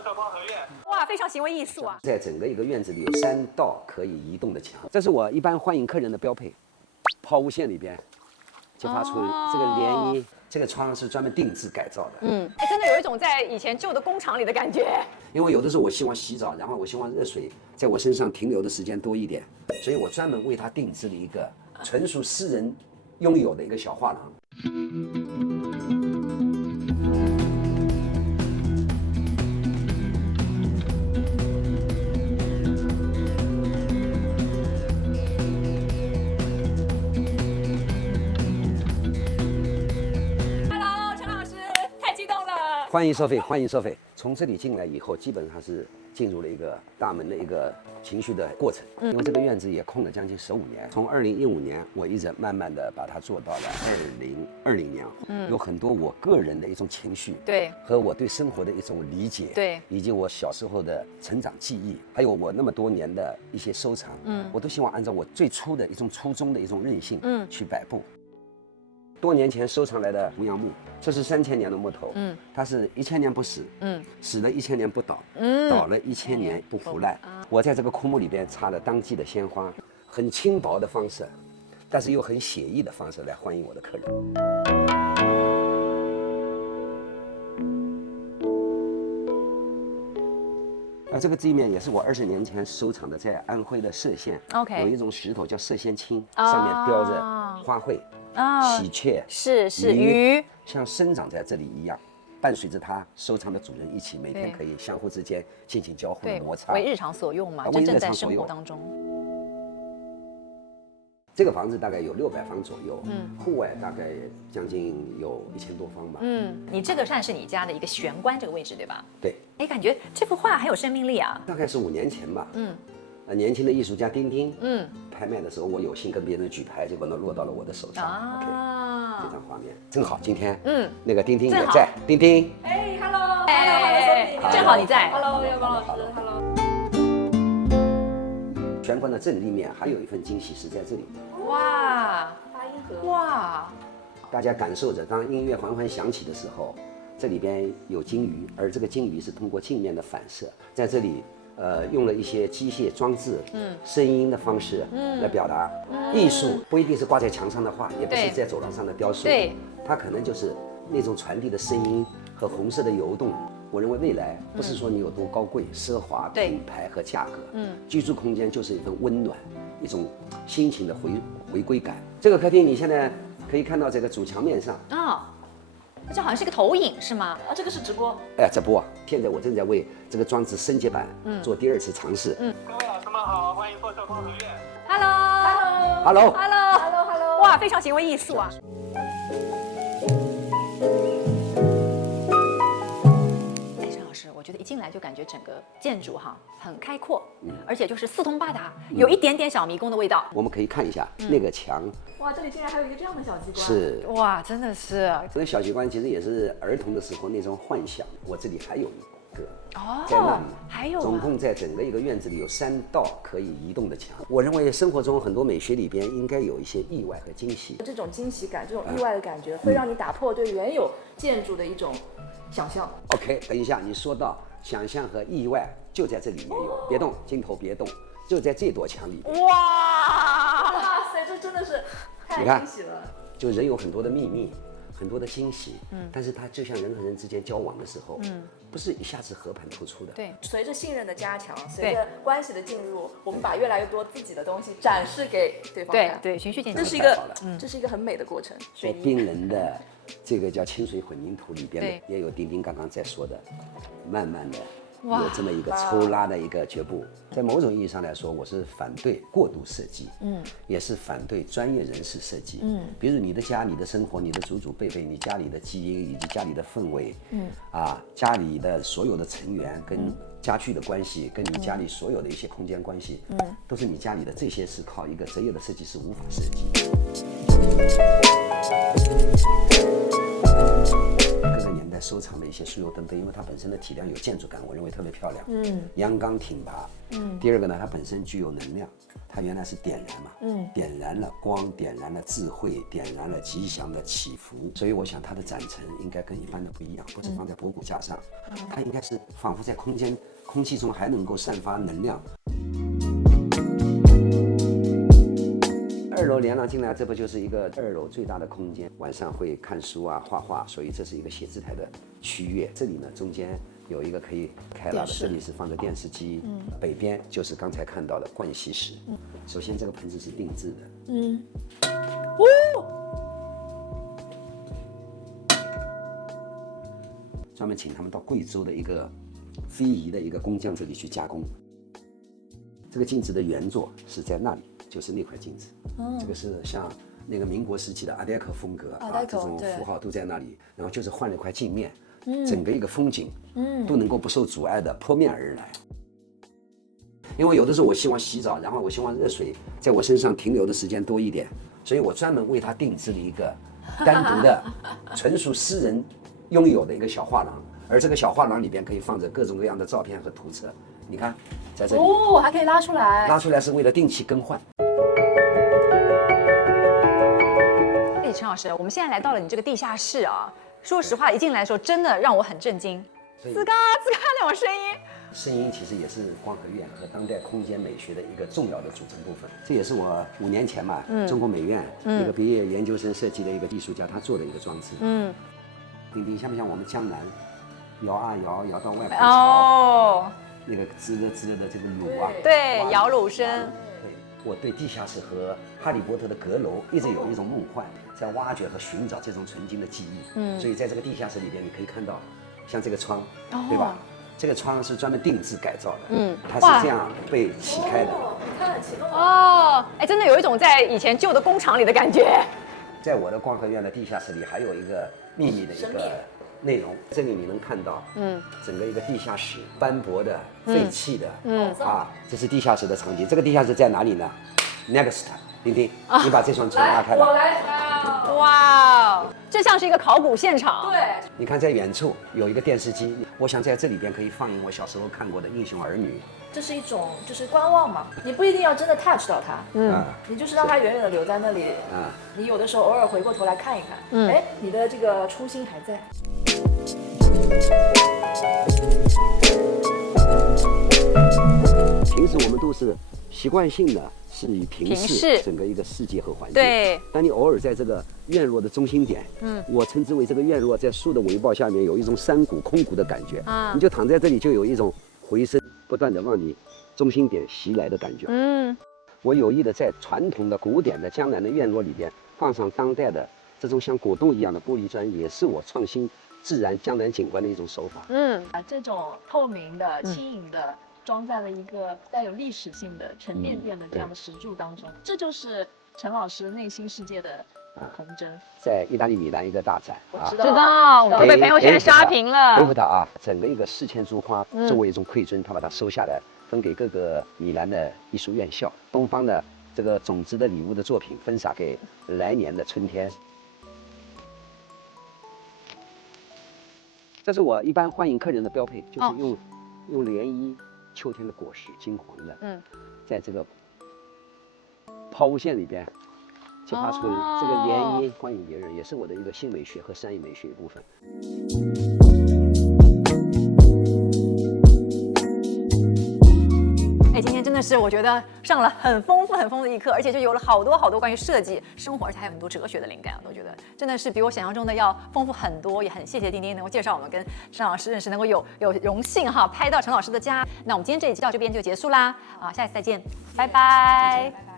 做社光合院。哇，非常行为艺术啊！在整个一个院子里有3道可以移动的墙，这是我一般欢迎客人的标配。抛物线里边就发出这个涟漪。这个窗是专门定制改造的。哎，真的有一种在以前旧的工厂里的感觉。因为有的时候我希望洗澡，然后我希望热水在我身上停留的时间多一点，所以我专门为他定制了一个纯属私人拥有的一个小画廊。欢迎收费，欢迎收费。从这里进来以后，基本上是进入了一个大门的一个情绪的过程。因为这个院子也空了将近15年，从2015年我一直慢慢的把它做到了2020年。有很多我个人的一种情绪，对，和我对生活的一种理解，对，以及我小时候的成长记忆，还有我那么多年的一些收藏，我都希望按照我最初的一种初衷的一种韧性，去摆布。多年前收藏来的胡杨木，这是3000年的木头，它是1000年不死，死了1000年不倒，倒了1000年不腐烂。我在这个枯木里边插了当季的鲜花，很轻薄的方式，但是又很写意的方式来欢迎我的客人。这个地面也是我20年前收藏的，在安徽的歙县 OK 有一种石头叫歙仙青，上面雕着花卉。喜鹊是鱼，像生长在这里一样，伴随着它收藏的主人一起，每天可以相互之间进行交互的摩擦，为日常所用嘛，真正在生活当中。这个房子大概有600方左右，户外大概将近有1000多方吧。你这个算是你家的一个玄关这个位置对吧？对。哎，感觉这幅画很有生命力啊。大概是5年前吧。年轻的艺术家丁丁，拍卖的时候我有幸跟别人举牌，结果呢落到了我的手上。OK， 这张画面正好今天，那个丁丁也在。丁丁，哎 ，Hello，正好你在。Hello，叶光老师 ，Hello。玄关的正立面还有一份惊喜是在这里。哇，八音盒。哇，大家感受着，当音乐缓缓响起的时候，这里边有金鱼，而这个金鱼是通过镜面的反射，在这里。用了一些机械装置，声音的方式来表达艺术，不一定是挂在墙上的画，也不是在走廊上的雕塑，对，它可能就是那种传递的声音和红色的游动。我认为未来不是说你有多高贵、奢华、品牌和价格，居住空间就是一份温暖，一种心情的回归感。这个客厅你现在可以看到这个主墙面上这好像是个投影是吗？这个是直播。直播。现在我正在为这个装置升级版做第2次尝试。各位老师们好，欢迎做社光合院。Hello，哇，非常行为艺术啊。我觉得一进来就感觉整个建筑很开阔，而且就是四通八达，有一点点小迷宫的味道。我们可以看一下那个墙，哇，这里竟然还有一个这样的小机关。是，哇，真的是。这个小机关其实也是儿童的时候那种幻想。我这里还有一个，在那里还有总共在整个一个院子里有3道可以移动的墙。我认为生活中很多美学里边应该有一些意外和惊喜。这种惊喜感，这种意外的感觉，会让你打破对原有建筑的一种想象。OK， 等一下，你说到想象和意外，就在这里也有。别动，镜头别动，就在这朵墙里边。哇塞，这真的是太惊喜了。就人有很多的秘密，很多的惊喜，但是它就像人和人之间交往的时候，不是一下子和盘托出的。对，随着信任的加强，随着关系的进入，我们把越来越多自己的东西展示给对方看。对，循序渐进。这是一个很美的过程。在冰人的这个叫清水混凝土里边的，也有丁丁刚刚在说的，慢慢的有这么一个抽拉的一个脚步。在某种意义上来说，我是反对过度设计，也是反对专业人士设计，比如你的家、你的生活、你的祖祖辈辈、你家里的基因以及家里的氛围，家里的所有的成员跟家具的关系，跟你家里所有的一些空间关系，都是你家里的这些是靠一个职业的设计师无法设计的。各个年代来收藏的一些酥油灯杯，因为它本身的体量有建筑感，我认为特别漂亮。阳刚挺拔。第二个呢，它本身具有能量，它原来是点燃嘛，点燃了光，点燃了智慧，点燃了吉祥的祈福。所以我想它的展陈应该跟一般的不一样，不是放在博古架上，它应该是仿佛在空气中还能够散发能量。2楼连廊进来，这不就是一个2楼最大的空间？晚上会看书啊、画画，所以这是一个写字台的区域。这里呢，中间有一个可以开拉的，这里是放着电视机。北边就是刚才看到的盥洗室。首先这个盆子是定制的。专门请他们到贵州的一个非遗的一个工匠这里去加工。这个镜子的原作是在那里，就是那块镜子。这个是像那个民国时期的阿黛克风格啊，这种符号都在那里。然后就是换了一块镜面，整个一个风景，都能够不受阻碍的扑面而来。因为有的时候我希望洗澡，然后我希望热水在我身上停留的时间多一点，所以我专门为它定制了一个单独的、纯属私人拥有的一个小画廊。而这个小画廊里边可以放着各种各样的照片和图册。你看，在这里还可以拉出来。拉出来是为了定期更换。陈老师，我们现在来到了你这个地下室啊。说实话，一进来的时候真的让我很震惊，吱嘎吱嘎那种声音。声音其实也是光合院和当代空间美学的一个重要的组成部分。这也是我5年前嘛，中国美院一个毕业研究生设计的一个艺术家他做的一个装置。丁丁像不像我们江南摇啊摇，摇到外婆桥，那个滋的这个卤啊，对，摇卤声。对，我对地下室和哈利波特的阁楼一直有一种梦幻，在挖掘和寻找这种曾经的记忆。所以在这个地下室里边，你可以看到，像这个窗，对吧？这个窗是专门定制改造的，它是这样被起开的。它很奇怪。哎，真的有一种在以前旧的工厂里的感觉。在我的光合院的地下室里，还有一个秘密的一个内容，这里你能看到，整个一个地下室斑驳的、废弃的，这是地下室的场景。这个地下室在哪里呢 ？Next， 丁丁，你把这双窗拉开来。我来。哇，这像是一个考古现场。对。你看，在远处有一个电视机，我想在这里边可以放映我小时候看过的《英雄儿女》。这是一种就是观望嘛，你不一定要真的 touch 到它，你就是让它远远的留在那里，你有的时候偶尔回过头来看一看，哎，你的这个初心还在。平时我们都是习惯性的是以平视整个一个世界和环境。对。当你偶尔在这个院落的中心点，我称之为这个院落在树的围抱下面有一种山谷空谷的感觉，你就躺在这里就有一种回声不断的往你中心点袭来的感觉。我有意的在传统的古典的江南的院落里边放上当代的这种像果冻一样的玻璃砖，也是我创新自然江南景观的一种手法。这种透明的、轻盈的，装在了一个带有历史性的沉甸甸的这样的石柱当中，这就是陈老师内心世界的童真。在意大利米兰一个大展，知道，我们都被朋友圈刷屏了。回复他啊，整个一个4000株花作为一种馈赠，他把它收下来，分给各个米兰的艺术院校。东方的这个种子的礼物的作品，分撒给来年的春天。这是我一般欢迎客人的标配，就是用涟漪，秋天的果实，金黄的，在这个抛物线里边激发出这个涟漪，欢迎别人，也是我的一个新美学和山艺美学一部分。今天真的是我觉得上了很丰富的一课，而且就有了好多关于设计、生活，而且还有很多哲学的灵感，我都觉得真的是比我想象中的要丰富很多。也很谢谢丁丁能够介绍我们跟陈老师认识，能够有荣幸拍到陈老师的家。那我们今天这一集到这边就结束啦，下一次再见，拜拜。